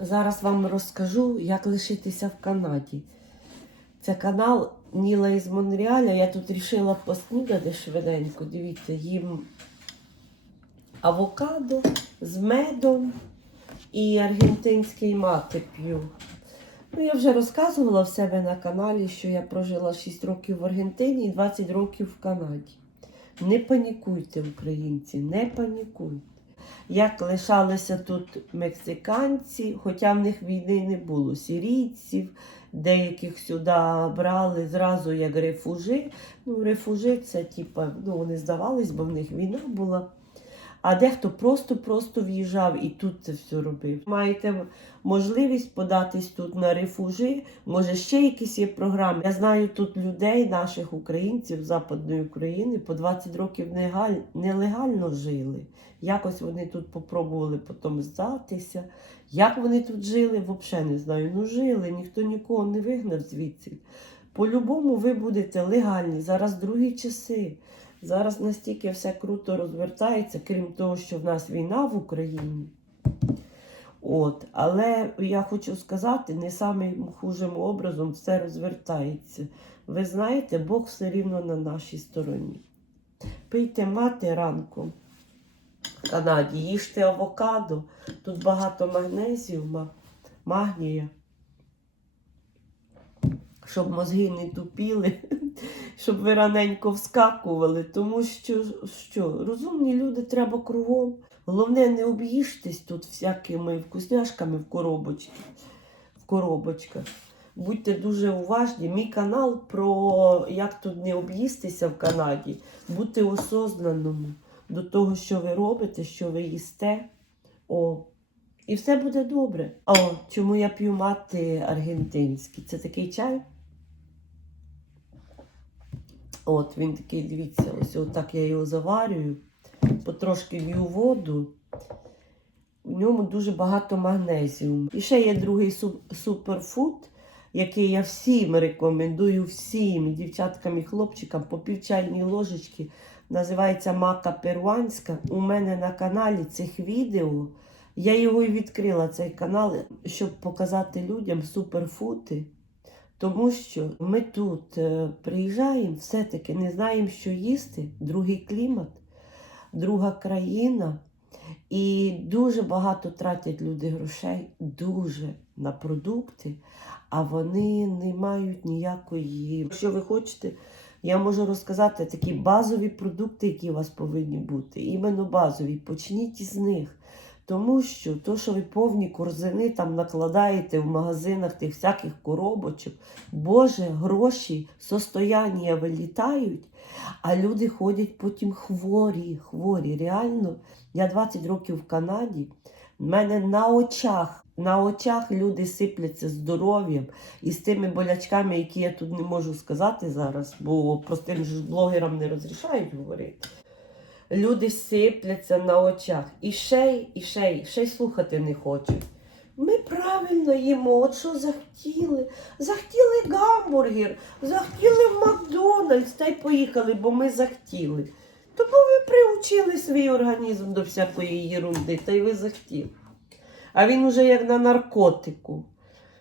Зараз вам розкажу, як лишитися в Канаді. Це канал Ніла із Монреаля. Я тут вирішила поснідати швиденько. Дивіться, їм авокадо з медом і аргентинський мати п'ю. Ну, я вже розказувала в себе на каналі, що я прожила 6 років в Аргентині і 20 років в Канаді. Не панікуйте, українці, не панікуйте. Як лишалися тут мексиканці, хоча в них війни не було, сірійців, деяких сюди брали зразу як рефужі. Ну, рефужі це типа, ну, вони здавались, бо в них війна була. А дехто просто-просто в'їжджав і тут це все робив. Маєте можливість податись тут на рефужі, може ще якісь є програми. Я знаю тут людей, наших українців Западної України, по 20 років нелегально жили. Якось вони тут попробували потім здатися. Як вони тут жили, взагалі не знаю. Ну жили, ніхто нікого не вигнав звідси. По-любому ви будете легальні. Зараз другі часи. Зараз настільки все круто розвертається, крім того, що в нас війна в Україні. От, але я хочу сказати, не самим хужим образом все розвертається. Ви знаєте, Бог все рівно на нашій стороні. Пийте мати ранком в Канаді, їжте авокадо, тут багато магнезіума, магнія, щоб мозги не тупіли, щоб ви раненько вскакували, тому що, що розумні люди треба кругом. Головне, не об'їжтесь тут всякими вкусняшками в коробочці, в коробочках. Будьте дуже уважні. Мій канал про як тут не об'їстися в Канаді, бути осознаному до того, що ви робите, що ви їсте. О, і все буде добре. О, чому я п'ю мати аргентинський? Це такий чай. От, він такий, дивіться, ось отак я його заварюю, потрошки в'ю воду. В ньому дуже багато магнезіуму. І ще є другий суп- суперфуд, який я всім рекомендую, всім, дівчаткам і хлопчикам по пів чайній ложечки. Називається мака перуанська. У мене на каналі цих відео. Я його і відкрила, цей канал, щоб показати людям суперфуди. Тому що ми тут е, приїжджаємо, все-таки не знаємо, що їсти, другий клімат, друга країна. І дуже багато тратять люди грошей, дуже на продукти, а вони не мають ніякої. Якщо ви хочете, я можу розказати такі базові продукти, які у вас повинні бути. Іменно базові. Почніть із них. Тому що то, що ви повні корзини там накладаєте в магазинах тих всяких коробочок, Боже, гроші, состояння вилітають, а люди ходять потім хворі, хворі. Реально, я 20 років в Канаді, в мене на очах, на очах люди сипляться здоров'ям і з тими болячками, які я тут не можу сказати зараз, бо простим ж блогерам не розрішають говорити. Люди сипляться на очах. І ще і ще й, ще й слухати не хочуть. Ми правильно їмо, от що захотіли. Захотіли гамбургер, захотіли в Макдональдс та й поїхали, бо ми захотіли. Тому ви приучили свій організм до всякої єрунди, та й ви захотіли. А він уже як на наркотику.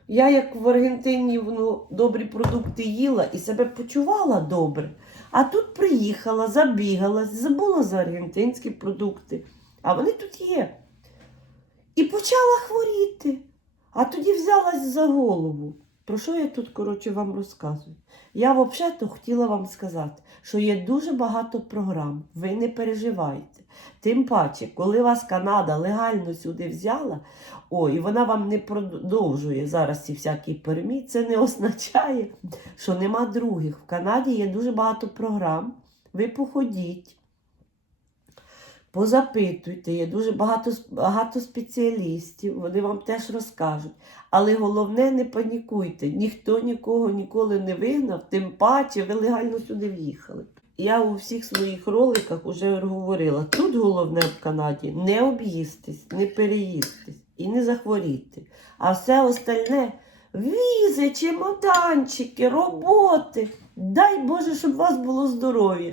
Я, як в Аргентині, ну, добрі продукти їла і себе почувала добре. А тут приїхала, забігала, забула за аргентинські продукти. А вони тут є. І почала хворіти. А тоді взялась за голову. Про що я тут, коротше, вам розказую? Я взагалі хотіла вам сказати, що є дуже багато програм. Ви не переживайте. Тим паче, коли вас Канада легально сюди взяла, о, і вона вам не продовжує зараз ці всякі перемі, це не означає, що нема других. В Канаді є дуже багато програм. Ви походіть, позапитуйте, є дуже багато, багато спеціалістів, вони вам теж розкажуть. Але головне, не панікуйте. Ніхто нікого ніколи не вигнав, тим паче ви легально сюди в'їхали. Я у всіх своїх роликах вже говорила: тут головне в Канаді не об'їстись, не переїстись і не захворіти. А все остальне візи, чемоданчики, роботи. Дай Боже, щоб у вас було здоров'я.